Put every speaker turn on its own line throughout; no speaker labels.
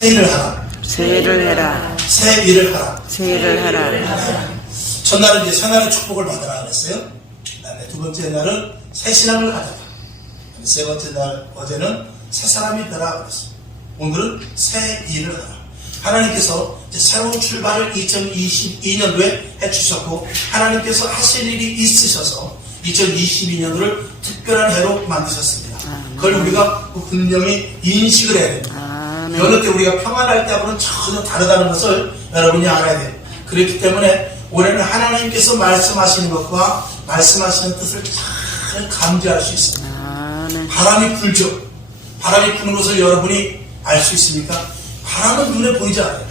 새 일을 하라.
세를 해라.
새 일을 하라.
세를 하라.
첫날은 이제 새날의 축복을 받으라 그랬어요. 그 다음에 두 번째 날은 새 신앙을 가져라. 세 번째 날 어제는 새 사람이 되라 그랬어요. 오늘은 새 일을 하라. 하나님께서 새로운 출발을 2022년도에 해주셨고 하나님께서 하실 일이 있으셔서 2022년도를 특별한 해로 만드셨습니다. 그걸 우리가 분명히 인식을 해야 됩니다. 여느 때 우리가 평안할 때하고는 전혀 다르다는 것을 여러분이 알아야 돼요. 그렇기 때문에 올해는 하나님께서 말씀하시는 것과 말씀하시는 뜻을 잘 감지할 수 있습니다.
아멘.
바람이 불죠. 바람이 부는 것을 여러분이 알 수 있습니까? 바람은 눈에 보이지 않아요.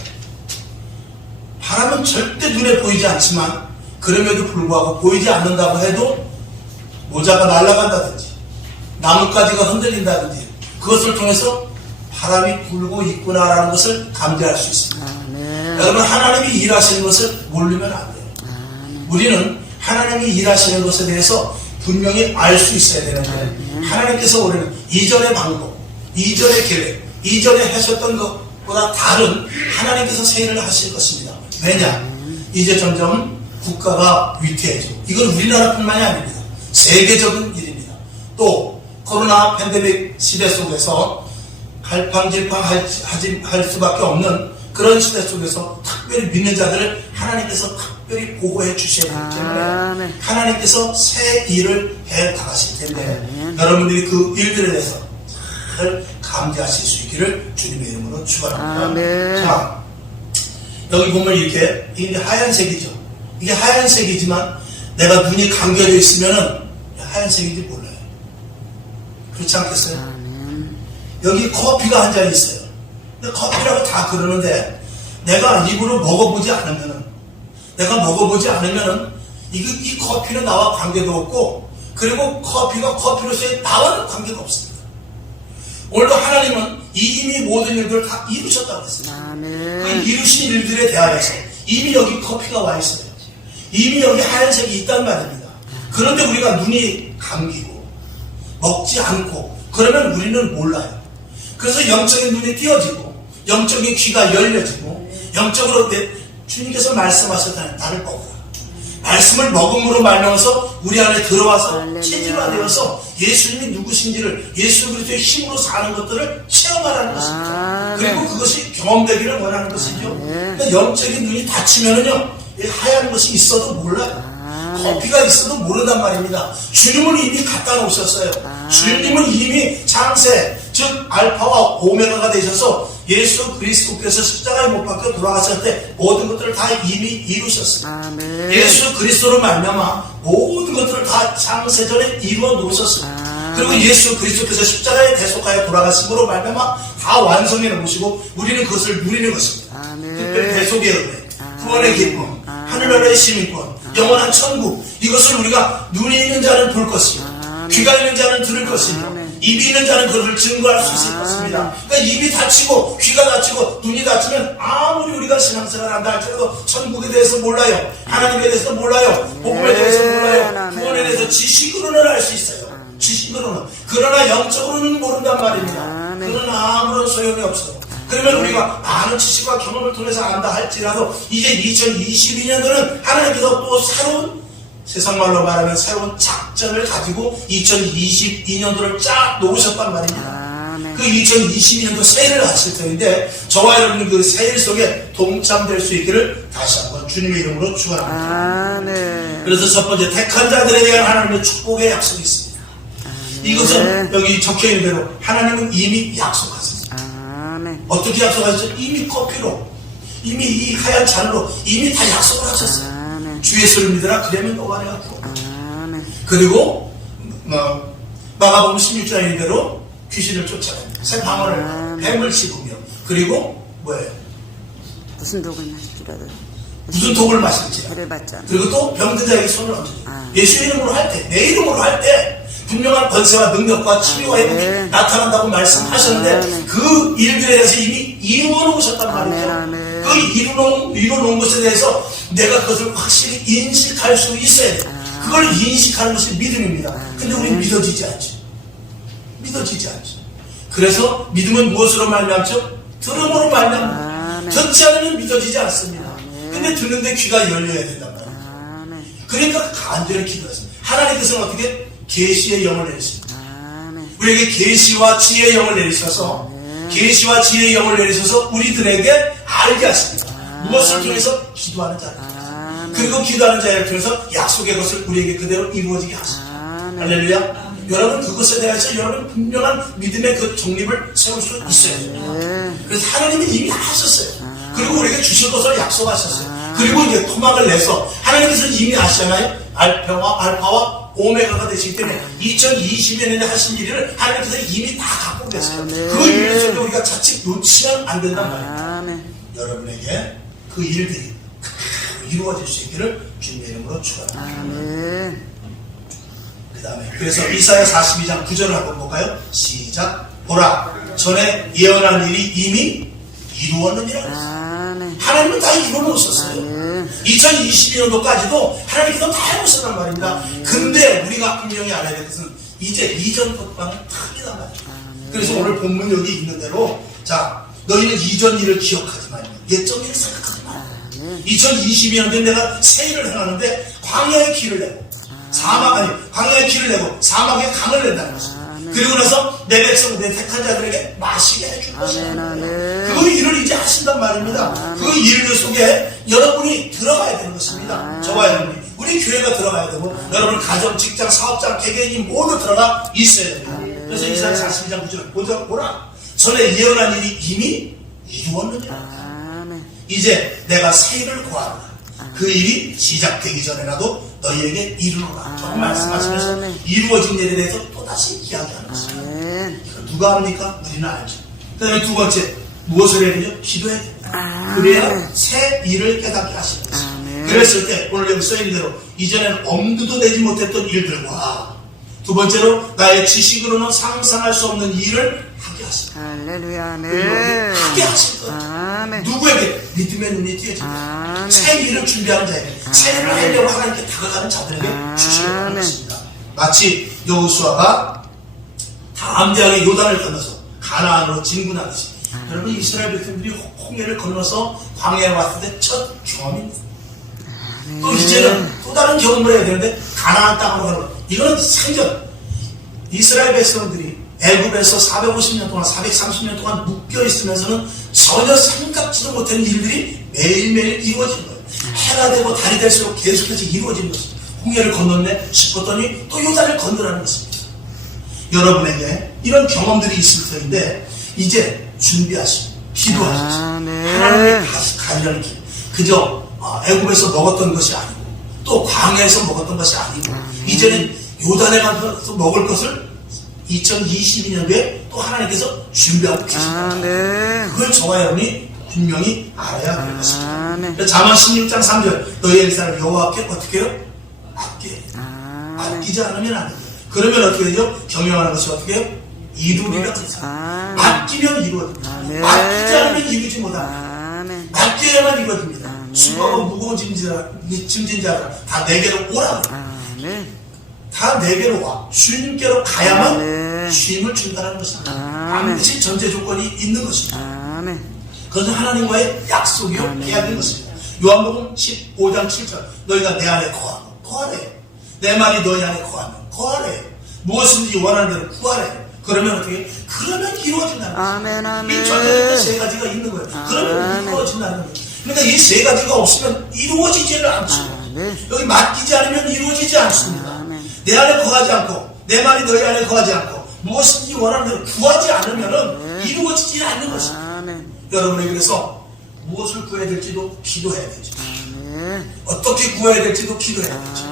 바람은 절대 눈에 보이지 않지만 그럼에도 불구하고 보이지 않는다고 해도 모자가 날아간다든지 나뭇가지가 흔들린다든지 그것을 통해서 바람이 불고 있구나라는 것을 감지할 수 있습니다.
아멘.
여러분 하나님이 일하시는 것을 모르면 안 돼요. 우리는 하나님이 일하시는 것에 대해서 분명히 알 수 있어야 되는데 하나님께서 우리는 이전의 방법, 이전의 계획, 이전에 하셨던 것보다 다른 하나님께서 새 일을 하실 것입니다. 왜냐? 이제 점점 국가가 위태해지고 이건 우리나라뿐만이 아닙니다. 세계적인 일입니다. 또 코로나 팬데믹 시대 속에서 갈팡질팡할 할 수밖에 없는 그런 시대 속에서 특별히 믿는 자들을 하나님께서 특별히 보호해 주셔야 되기 때문에
아멘.
하나님께서 새 일을 해 나가실 텐데 여러분들이 그 일들에 대해서 잘 감지하실 수 있기를 주님의 이름으로 축원합니다.
아멘.
자, 여기 보면 이렇게 이게 하얀색이죠. 이게 하얀색이지만 내가 눈이 감겨져 있으면은 하얀색인지 몰라요. 그렇지 않겠어요? 여기 커피가 한 잔 있어요. 근데 커피라고 다 그러는데 내가 입으로 먹어보지 않으면은 내가 먹어보지 않으면은 이, 이 커피는 나와 관계도 없고 그리고 커피가 커피로서의 나와는 관계가 없습니다. 오늘도 하나님은 이미 모든 일들을 다 이루셨다고 했습니다. 그. 이루신 일들에 대하여서 이미 여기 커피가 와 있어요. 이미 여기 하얀색이 있단 말입니다. 그런데 우리가 눈이 감기고 먹지 않고 그러면 우리는 몰라요. 그래서 영적인 눈이 띄어지고 영적인 귀가 열려지고 영적으로 내 주님께서 말씀하셨다는 나를 먹어라. 말씀을 먹음으로 말미암아서 우리 안에 들어와서
할렐루야.
체질화 되어서 예수님이 누구신지를 예수 그리스도의 힘으로 사는 것들을 체험하라는 것입니다.
아,
그리고
네.
그것이 경험되기를 원하는 것이죠.
네.
그러니까 영적인 눈이 닫히면은요, 이 하얀 것이 있어도 몰라요.
아, 네.
커피가 있어도 모른단 말입니다. 주님은 이미 갖다 놓으셨어요.
아.
주님은 이미 장세, 즉 알파와 오메가가 되셔서 예수 그리스도께서 십자가에 못 박혀 돌아가셨을 때 모든 것들을 다 이미 이루셨습니다.
아멘.
예수 그리스도로 말미암아 모든 것들을 다 장세전에 이루어 놓으셨습니다.
아.
그리고 예수 그리스도께서 십자가에 대속하여 돌아가심으로 말미암아 다 완성해 놓으시고 우리는 그것을 누리는 것입니다.
아멘.
특별히 대속의 은혜. 구원의 기쁨. 하늘나라의 시민권, 영원한 천국 이것을 우리가 눈이 있는 자는 볼 것이요
아멘.
귀가 있는 자는 들을
아멘.
입이 있는 자는 그것을 증거할 수 있을
아멘.
것입니다. 그러니까 입이 닫히고 귀가 닫히고 눈이 닫히면 아무리 우리가 신앙생활 한다 할지라도 천국에 대해서 몰라요. 하나님에 대해서 몰라요. 복음에 대해서 몰라요.
아멘.
구원에 대해서 지식으로는 알 수 있어요. 지식으로는. 그러나 영적으로는 모른단 말입니다.
아멘.
그러나 아무런 소용이 없어요. 그러면 우리가 많은 지식과 경험을 통해서 안다 할지라도 이제 2022년도는 하나님께서 또 새로운 세상 말로 말하면 새로운 작전을 가지고 2022년도를 쫙 놓으셨단 말입니다.
아멘.
그 2022년도 새해를 하실 터인데 저와 여러분이 그 새해 속에 동참될 수 있기를 다시 한번 주님의 이름으로 축원합니다.
아멘.
그래서 첫 번째 택한 자들에 대한 하나님의 축복의 약속이 있습니다. 이것은 여기 적혀 있는 대로 하나님은 이미 약속하셨습니다.
아멘.
어떻게 약속하셨죠? 이미 커피로 이미 이 하얀 잔으로 이미 다 약속을 하셨어요.
아멘.
주 예수를 믿으라 그러면 너가 내가 구원.
아멘.
그리고 뭐, 마가복음 16장인 대로 귀신을 쫓아냅니다. 새 방언을
아.
뱀을 씹으며 그리고 뭐예요?
무슨 독을 마실지라도
무슨 독을 마실지라
해를 받자.
그리고 또 병든 자에게 손을 얹으라
아.
예수 이름으로 할 때 내 이름으로 할 때 분명한 번세와 능력과 치료와
아,
회복이
네.
나타난다고 말씀하셨는데
아, 네.
그 일들에 대해서 이미 이루어 놓으셨단 말이죠
아멘, 아멘.
그 이루어, 이루어 놓은 것에 대해서 내가 그것을 확실히 인식할 수 있어야 돼
아.
그걸 인식하는 것이 믿음입니다 근데 우리
네.
믿어지지 않죠 믿어지지 않죠 그래서 믿음은 무엇으로 말미암죠? 들음으로 말미암아
아멘.
듣지 않으면 믿어지지 않습니다. 근데 듣는데 귀가 열려야 된단 말이에요.
아멘.
그러니까 간절히 기도했습니다. 하나님께서는 어떻게 계시의 영을 내리십니다. 우리에게 계시와 지혜의 영을 내리셔서 계시와 지혜의 영을 내리셔서 우리들에게 알게 하십니다. 무엇을 통해서 기도하는 자를
아멘.
그리고 기도하는 자를 통해서 약속의 것을 우리에게 그대로 이루어지게 하십니다.
아멘.
할렐루야. 여러분 그것에 대해서 여러분 분명한 믿음의 그 정립을 세울 수 있어요.
네.
그래서 하나님은 이미 하셨어요. 그리고 우리에게 주실 것을 약속하셨어요. 그리고 이제 토막을 내서 하나님께서는 이미 아시잖아요. 알파와 알파와 오메가가 되시기 때문에 2020년에 하신 일을 하나님께서 이미 다 갖고 계세요.
아멘.
그 일을 속에 우리가 자칫 놓치면 안 된단 말이에요.
아멘.
여러분에게 그 일들이 이루어질 수 있기를 주님의 이름으로 축원합니다.
아멘.
그 다음에 그래서 이사야 42장 9절을 한번 볼까요? 시작 보라 전에 예언한 일이 이미 이루었느니라 그랬어요.
아멘.
하나님은 다 이루어놓으셨어요.
아멘.
2022년도까지도 하나님께서 다 해놓으셨단 말입니다. 근데 우리가 분명히 알아야 될 것은 이제 이전 것과는 틀리단 말이에요. 그래서 오늘 본문 여기 있는 대로 자 너희는 이전 일을 기억하지 말고 옛적 일을 생각하지 말고 2022년도에 내가 새 일을 행하는데 광야에 길을 내고 사막 아니 광야에 길을 내고 사막에 강을 낸다는 것입니다. 그리고 나서 내 백성 내 택한 자들에게 마시게 해줄 것이다.
아멘. 아멘.
그 일을 이제 하신단 말입니다. 그일 속에 여러분이 들어가야 되는 것입니다. 저와 여러분이. 우리 교회가 들어가야 되고, 여러분 가정, 직장, 사업장, 개개인이 모두 들어가 있어야 됩니다. 그래서 이사야 42장 9절, 보자, 보라. 전에 예언한 일이 이미 이루었느니라.
아멘.
이제 내가 새 일을 구하노라. 그 일이 시작되기 전에라도 너희에게 이르노라. 정말 말씀하시면서
아멘.
이루어진 일에 대해서 또다시 이야기하는 것입니다.
아멘.
이거 누가 합니까? 우리는 알죠. 그 다음에 두 번째, 무엇을 해야 되죠? 기도해야 됩니다.
아.
그래야 새 일을 깨닫게 하시는 것입니다.
아멘.
그랬을 때, 오늘 여기 써있는 대로, 이전에는 엄두도 내지 못했던 일들과, 두 번째로, 나의 지식으로는 상상할 수 없는 일을 하게 하십니다.
할렐루야.
그리고
아멘.
하게 하실 것.
아멘.
누구에게? 믿음의 눈이 띄어집니다.
아멘.
새 일을 준비하는 자에게, 새 일을 하려고 하나님께 다가가는 자들에게
아멘.
하십니다. 마치 여호수아가 담대하게 요단을 건너서 가나안으로 진군하듯이 여러분 이스라엘 백성들이 홍해를 건너서 광야에 왔을 때 첫 경험입니다. 또 이제는 또 다른 경험을 해야 되는데 가나안 땅으로 가는 거. 이건 생전 이스라엘 백성들이 애굽에서 450년 동안 430년 동안 묶여 있으면서는 전혀 생각지도 못한 일들이 매일매일 이루어지는 거예요. 해가 되고 달이 될수록 계속해서 이루어지는 것입니다. 홍해를 건넜네 싶었더니 또 요단을 건너라는 것입니다. 여러분에게 이런 경험들이 있을 터인데 이제 준비하시고 기도하셔서
아멘.
하나님의 다시 가려는 길 그저 아, 애굽에서 먹었던 것이 아니고 또 광야에서 먹었던 것이 아니고 이제는 요단에 가서 먹을 것을 2022년도에 또 하나님께서 준비하고 계십니다.
아멘.
그걸 저와 여러분이 분명히 알아야 될 것입니다.
아멘.
그래서 자만 16장 3절 너희 일사를 여호와께 어떻게 해요? 아껴
아멘.
아끼지 않으면 안 됩니다. 그러면 어떻게 되죠? 경영하는 것이 어떻게 해요? 이루리라 그랬어요.
아멘.
아끼면 이루어집니다.
아멘.
아끼지 않으면 이루지 못합니다.
아멘.
아껴야만 이루어집니다. 수고하고 무거운 짐진자, 짐진자가 다 내게로 오라.
아멘.
다 내게로 와. 주님께로 가야만. 쉼을 준다는 것입니다.
아멘.
반드시 전제 조건이 있는 것입니다. 그것은 하나님과의 약속이요. 계약인 것입니다. 요한복음 15장 7절 너희가 내 안에 거하고 거하래 내 말이 너희 안에 거하면 거하래 무엇인지 원하는 대로 구하래 그러면 어떻게 해? 그러면 이루어진다는 거예요.
아멘. 아멘.
이 전제는 세 가지가 있는 거예요. 그러면. 이루어진다는 거예요. 그러니까 이 세 가지가 없으면 이루어지지를 않습니다.
아멘.
여기 맡기지 않으면 이루어지지 않습니다.
아멘.
내 안에 거하지 않고 내 말이 너희 안에 거하지 않고 무엇인지 원하는 대로 구하지 않으면은 이루어지지 않는 것입니다.
아멘.
여러분에게 그래서 무엇을 구해야 될지도 기도해야 되죠. 어떻게 구해야 될지도 기도해야 되죠.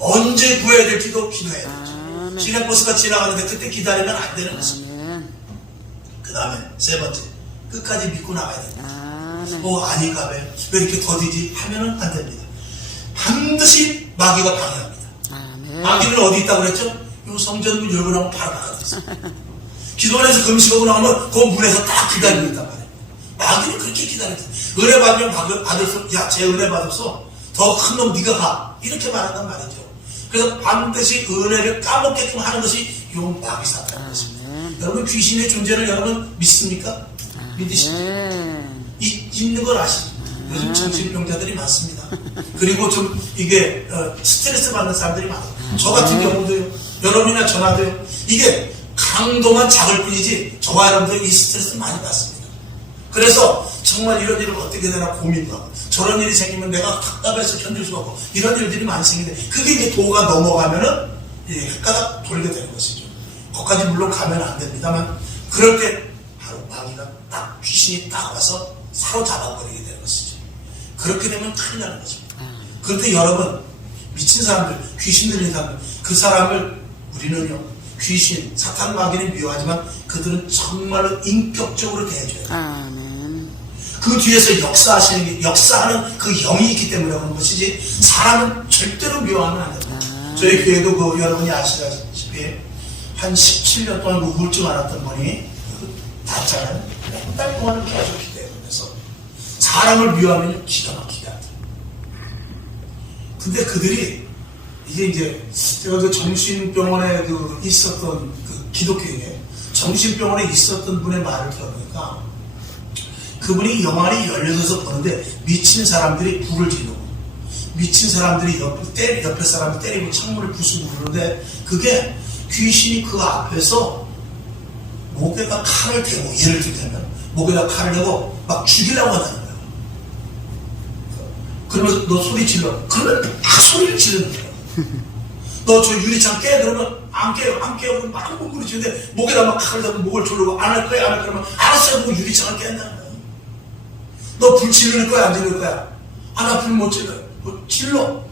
언제 구해야 될지도 기도해야 되죠. 시내버스가 지나가는데 그때 기다리면 안 되는 것입니다. 그 다음에 세 번째 끝까지 믿고 나가야 됩니다. 어 아닌가 봐요. 왜 이렇게 더디지 하면은 안 됩니다. 반드시 마귀가 방해합니다.
아멘.
마귀는 어디 있다고 그랬죠? 요 성전문 열고 나면 바로 나가겠어요. 기도원에서 금식하고 나오면 그 문에서 딱 기다리고 있단 말이에요. 마귀는 그렇게 기다렸어요. 은혜 받으면 받을, 받을 수, 야, 제 은혜 받았어. 더 큰 놈 네가 가. 이렇게 말한단 말이죠. 그래서 반드시 은혜를 까먹게끔 하는 것이 요 마귀 사탄인 것입니다.
아멘.
여러분 귀신의 존재를 여러분 믿습니까? 믿으시죠?
네.
이, 있는 걸 아시죠? 요즘 정신병자들이 많습니다. 그리고 좀 이게 어, 스트레스 받는 사람들이 많아요. 저 같은 경우도요. 여러분이나 저나도요. 이게 강도만 작을 뿐이지 저와 여러분들 이 스트레스 많이 받습니다. 그래서 정말 이런 일을 어떻게 되나 고민도 하고 저런 일이 생기면 내가 답답해서 견딜 수가 없고 이런 일들이 많이 생기는데 그게 이제 도가 넘어가면은 이제 헷가닥 돌게 되는 것이죠. 거기까지 물론 가면 안 됩니다만 그럴 때 바로 마귀가 딱 귀신이 딱 와서 사로잡아버리게 되는 것이죠. 그렇게 되면 큰일 나는 것입니다. 그런데 여러분 미친 사람들 귀신 들린 사람들 그 사람을 우리는요 귀신 사탄 마귀는 미워하지만 그들은 정말로 인격적으로 대해줘야 돼요. 그 뒤에서 역사하시는 게 역사하는 그 영이 있기 때문에 그런 것이지 사람은 절대로 미워하면 안 됩니다. 저희 교회도 그 여러분이 아시다시피 한 17년 동안 그 우울증 앓았던 분이 낫잖아요. 한 달 동안은 계속 사람을 미워하면 기가 막히게 한다. 근데 그들이 이게 이제 제가 그 정신병원에 그 있었던 그 기독교에 정신병원에 있었던 분의 말을 들어보니까 그분이 영화를 열려서 보는데 미친 사람들이 불을 지르고 미친 사람들이 옆, 때, 옆에 사람을 때리고 창문을 부수고 그러는데 그게 귀신이 그 앞에서 목에다 칼을 대고 예를 들자면 목에다 칼을 대고 막 죽이려고 거예요. 그러면 너 소리 질러. 그러면 막 소리를 지르는 거예요. 너 저 유리창 깨 그러면 안 깨요 안 깨요 그러면 막 뭉그러지는데 목에다 막 칼을 대고 목을 조르고 안 할 거야 안 할 거야 그러면 알았어요 하고 유리창을 깬다는 거예요. 너불 지르는 거야 안 지르는 거야? 아, 나 불 못 질러. 뭐 질러.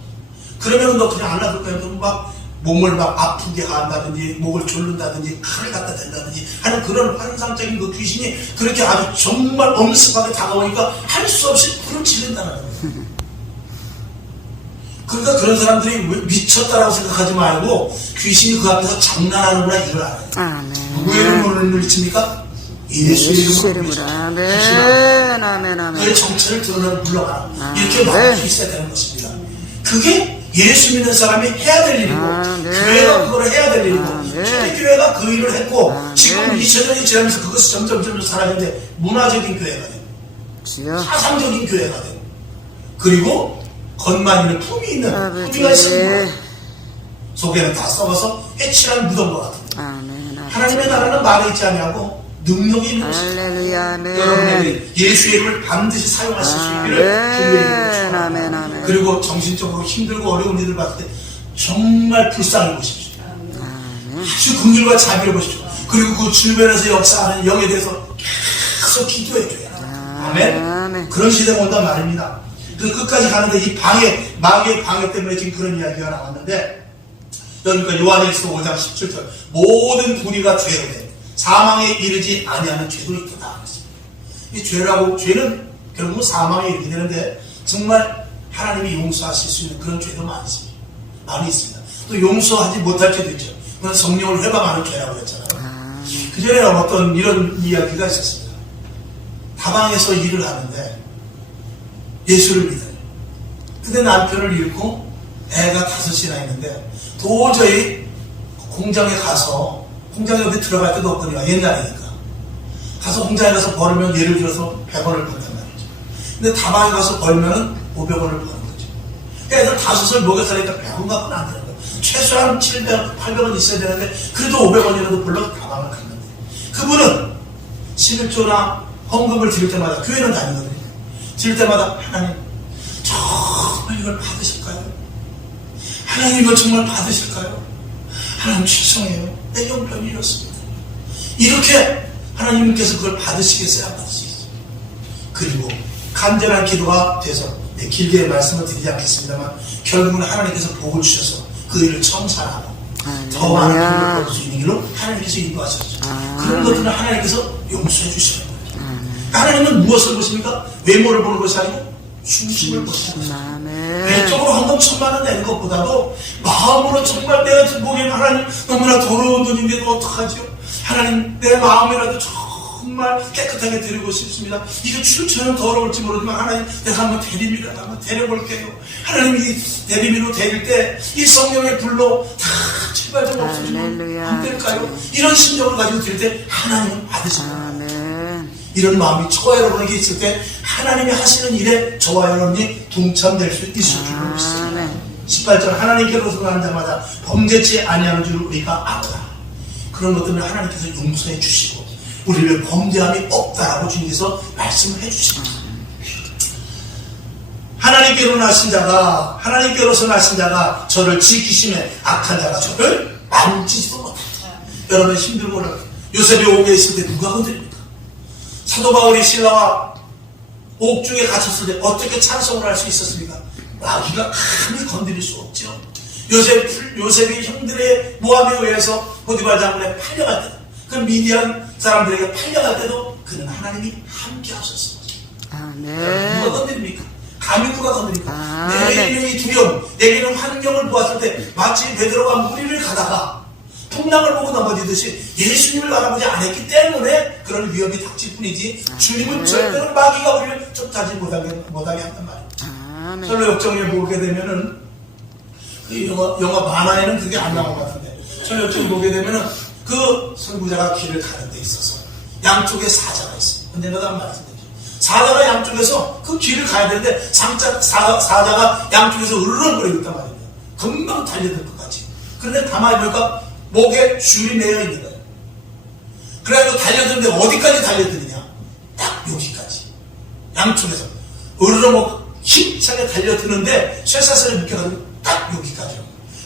그러면 너 그냥 안 놔둘 거야. 그럼 막 몸을 막 아프게 한다든지 목을 졸른다든지 칼을 갖다 댄다든지 하는 그런 환상적인 그 귀신이 그렇게 아주 정말 엄습하게 다가오니까 할 수 없이 불을 지른다는 거예요. 그러니까 그런 사람들이 왜 미쳤다라고 생각하지 말고 귀신이 그 앞에서 장난하는구나 이걸 알아요.
아멘.
누구의 이름으로 외칩니까? 예수
예수
이름으로
이름으로
외쳐요.
아멘. 아멘.
그의
아멘.
정체를 드러내고 물러가라.
아,
이렇게
네.
말할 수 있어야 되는 것입니다. 그게 예수 믿는 사람이 해야 될 일이고,
아, 네.
교회가 그걸 해야 될 일이고,
아, 네.
초대교회가 그 일을 했고,
아,
지금
네.
2000년이 지나면서 그것이 점점 점점 사라지는데, 문화적인 교회가 되고. 사상적인 교회가 되고, 그리고 겉만 있는 품이 있는,
아버지.
품위가 있는 속에는 다 썩어서 해치라는 무덤 과 같은
아멘.
하나님의 나라는 말에 있지 아니하고 능력이 있는 것입니다.
할렐루야. 아멘.
여러분들이 예수의 이름을 반드시 사용하실 수 있기를
아멘, 아멘, 아멘.
그리고 정신적으로 힘들고 어려운 일을 봤을 때 정말 불쌍히 보십시오.
아멘.
아주 긍휼과 자비를 보십시오. 그리고 그 주변에서 역사하는 영에 대해서 계속 기도해줘야 돼요. 아멘.
아멘.
그런 시대가 온단 말입니다. 그 끝까지 가는데 이 방해, 마귀의 방해 때문에 지금 그런 이야기가 나왔는데 여기가 요한일서 5장 17절 모든 불의가 죄로 돼 사망에 이르지 아니하는 죄도 있다 그랬습니다. 이 죄라고 죄는 결국은 사망에 이르게 되는데 정말 하나님이 용서하실 수 있는 그런 죄도 많이 있습니다. 많이 있습니다. 또 용서하지 못할 죄도 있죠. 그건 성령을 회방하는 죄라고 했잖아요.
아멘.
그 전에 어떤 이런 이야기가 있었습니다. 다방에서 일을 하는데 예수를 믿어요. 근데 남편을 잃고 애가 다섯이나 있는데 도저히 공장에 가서 공장에 어디 들어갈 데도 없거든요. 옛날이니까. 가서 공장에 가서 벌면 예를 들어서 100원을 번단 말이죠. 근데 다방에 가서 벌면은 500원을 버는 거죠. 애들 다섯을 먹여 살니까 100원 갖고는 안 되는 거예요. 최소한 700원, 800원 있어야 되는데 그래도 500원이라도 벌러 다방을 갔는데 그분은 11조나 헌금을 드릴 때마다 교회는 다니거든요. 드릴 때마다 하나님 정말 이걸 받으실까요? 하나님 이걸 정말 받으실까요? 하나님 죄송해요. 내 형편이 이렇습니다. 이렇게 하나님께서 그걸 받으시겠어요? 안 받으시겠어요? 그리고 간절한 기도가 돼서 네, 길게 말씀을 드리지 않겠습니다만 결국은 하나님께서 복을 주셔서 그 일을 청산하고 더 많은. 돈을 벌수 있는 길로 하나님께서 인도하셨죠.
아.
그런 것들은 하나님께서 용서해 주시는. 하나님은 무엇을 보십니까? 외모를 보는 것이 아니고 중심을 보십니다.
아멘.
외적으로 한번 천만 원 내는 것보다도 마음으로 정말 내가 지금 보기에는 하나님 너무나 더러운 돈인데도 어떡하죠? 하나님 내 마음이라도 정말 깨끗하게 드리고 싶습니다. 이게 출처는 더러울지 모르지만 하나님 내가 한번 대리미를 한번 데려볼게요. 하나님 이 대리미로 데릴 때 이 성령의 불로 다 제발 좀 없어지면. 안 될까요? 이런 심정을 가지고 드릴 때 하나님은 받으신다. 이런 마음이 저와 여러분에게 있을 때 하나님이 하시는 일에 저와 여러분이 동참될 수 있을 줄을 믿습니다.
아멘.
18절 하나님께로서 하자마자 범죄치 아니하는 줄 우리가 알아. 그런 것들을 하나님께서 용서해 주시고 우리를 범죄함이 없다라고 주님께서 말씀을 해주십니다. 하나님께로 나신 자가 하나님께로서 나신 자가 저를 지키심에 악한 자가 저를 만지지도 못한다. 여러분 힘들고는 요셉이 옥에 있을 때 누가 건드립니까? 사도 바울이 신라와 옥중에 갇혔을 때 어떻게 찬송을 할 수 있었습니까? 마귀가 감히 건드릴 수 없죠. 요셉, 요셉이 형들의 모함에 의해서 보디발 장군에 팔려갈 때, 그 미디안 사람들에게 팔려갈 때도 그는 하나님이 함께 하셨습니다. 누가
아멘.
건드립니까? 감히 누가 건드립니까?
아,
내게는 이 두려움, 내게는 환경을 보았을 때 마치 베드로가 무리를 가다가 풍랑을 보고 넘어지듯이 예수님을 바라보지 않았기 때문에 그런 위험이 닥칠 뿐이지 주님은
네.
절대로 마귀가 우리를 쫓아지 못하게, 못하게 한단 말입니다.
아멘.
절로 역정에 보게 되면은 그 영화, 영화 만화에는 그게 안 나온 것 같은데 절로 역정 보게 되면은 그 선구자가 길을 가는 데 있어서 양쪽에 사자가 있어요. 근데 내가 말씀드리죠. 사자가 양쪽에서 그 길을 가야 되는데 상자, 사, 사자가 양쪽에서 으르렁거리고 있단 말입니다. 금방 달려들 것 같이. 그런데 가만히 보니까 목에 줄이 매여 있는 거예요. 그래가지고 달려드는데 어디까지 달려드느냐? 딱 여기까지. 양쪽에서. 으르렁 힘차게 달려드는데 쇠사슬을 묶여가지고 딱 여기까지.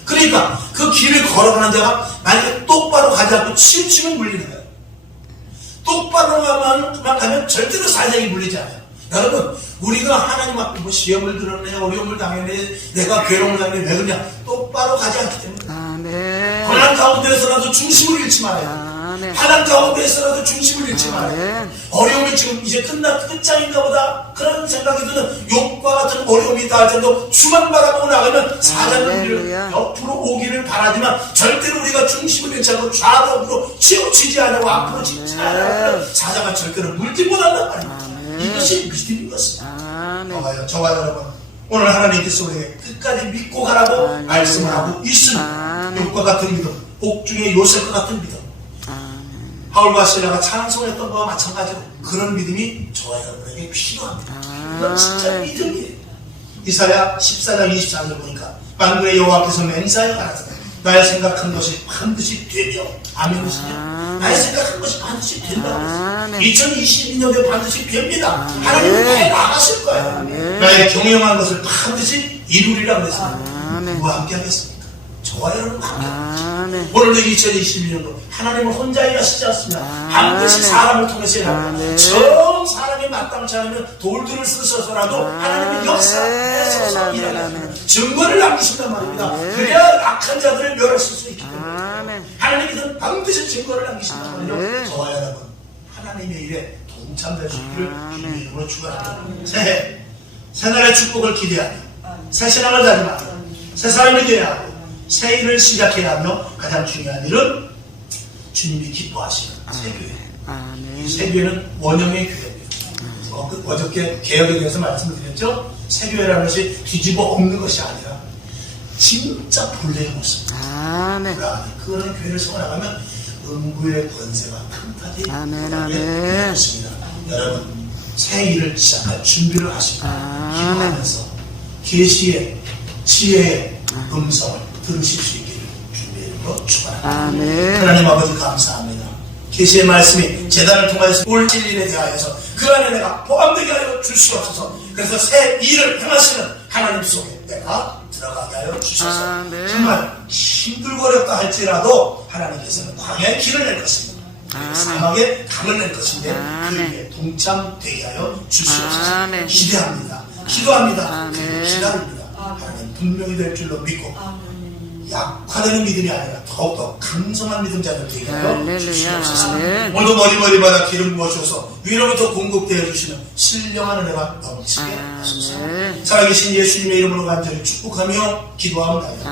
그러니까 그 길을 걸어가는 자가 만약에 똑바로 가지 않고 치우치면 물리는 거예요. 똑바로만 가면 절대로 사장이 물리지 않아요. 여러분, 우리가 하나님 앞에 뭐 시험을 들었네, 어려움을 당했네, 내가 괴로움을 당했네, 왜 그러냐? 똑바로 가지 않기 때문에.
아멘.
고난 가운데서라도 중심을 잃지 말아요.
아 멘.
하난 가운데서라도 중심을 잃지 말아요.
아멘.
어려움이 지금 이제 끝나 끝장인가 보다 그런 생각이 드는 욕과 같은 어려움이 때도 주만 바라보고 나가면 사자는 우리를. 옆으로 오기를 바라지만 절대로 우리가 중심을 잃지 않고 좌우로 치우치지 않고 앞으로 치지 않고 사자가 절대로 물지 못한단 말입니다. 이것이 믿음인 것입니다. 저와요, 저와 여러분. 오늘 하나님께서 우리에게 끝까지 믿고 가라고. 말씀을 하고 있습니다. 욕과 같은 믿음, 옥중의 요셉과 같은 믿음. 바울과 신라가 찬송했던 거와 마찬가지로 그런 믿음이 저와 여러분에게 필요합니다. 이건 진짜. 믿음이에요. 이사야 14장 24절 보니까 만군의 여호와께서 맹사에 가라사 나의 생각한 것이 반드시. 아멘 이시죠?
아멘.
나의 생각한 것이 반드시 된다고
아멘.
2022년에 반드시 됩니다. 하나님은 해 나가실 거예요.
아멘.
나의 경영한 것을 반드시 이루리라 그랬습니다.
아멘.
누가 함께 하겠습니까? 저와 여러분 함께
아멘.
오늘도 2022년도 하나님은 혼자 일하시지 않습니다.
아멘.
반드시 사람을 통해서
아멘.
일합니다. 정 사람이 마땅치 않으면 돌들을 쓰셔서라도 하나님은
아멘.
역사에서. 일하는. 증거를 남기신단 말입니다.
아멘.
그래야 악한 자들을 멸하실 수 있기 때문에
아멘.
하나님께서는 반드시 증거를 남기신단.
아멘.
저와 여러분 하나님의 일에 동참될 수 있기를. 주님의 이름으로 축원합니다. 새해 새날의 축복을 기대하며 새 신앙을 다짐하며 새 삶을 되야 하고 새 일을 시작해야 하며 가장 중요한 일은 주님이 기뻐하시는 새 교회.
아멘.
새교회는 원형의 교회입니다. 어, 그 어저께 개혁에 대해서 말씀을 드렸죠. 새 교회라는 것이 뒤집어 엎는 것이 아니라 진짜 본래의 모습.
아멘.
그런 교회를 세워나가면 음부의 권세가 틈타지
아멘, 아멘.
있습니다. 여러분 새 일을 시작할 준비를 하시고
아멘.
기도하면서 계시의 지혜의 음성을 들으실 수 있기를 이름으로 축원합니다.
아멘.
하나님 아버지 감사합니다. 계시의 말씀이 재단을 통하여서 올 진리에 대하여서 그 안에 내가 포함되게 하여 주시옵소서. 그래서 새 일을 행하시는 하나님 속에 내가 들어가게 하여 주소서.
아멘.
정말 힘들고 어렵다 할지라도 하나님께서는 광야의 길을 낼 것입니다.
아멘.
사막에 강을 낼 것인데
아멘.
그에 동참되게 하여 주시옵소서.
아멘.
기대합니다. 기도합니다.
아멘.
그리고 기다립니다. 하나님 분명히 될 줄로 믿고 약화되는 믿음이 아니라 더욱더 강성한 믿음자들 되게 하여. 주시옵소서.
아멘.
오늘도 머리머리마다 기름 부어주셔서 위로부터 공급되어 주시는 신령한 은혜가 넘치게 하소서.
아멘.
살아계신 예수님의 이름으로 간절히 축복하며 기도합니다.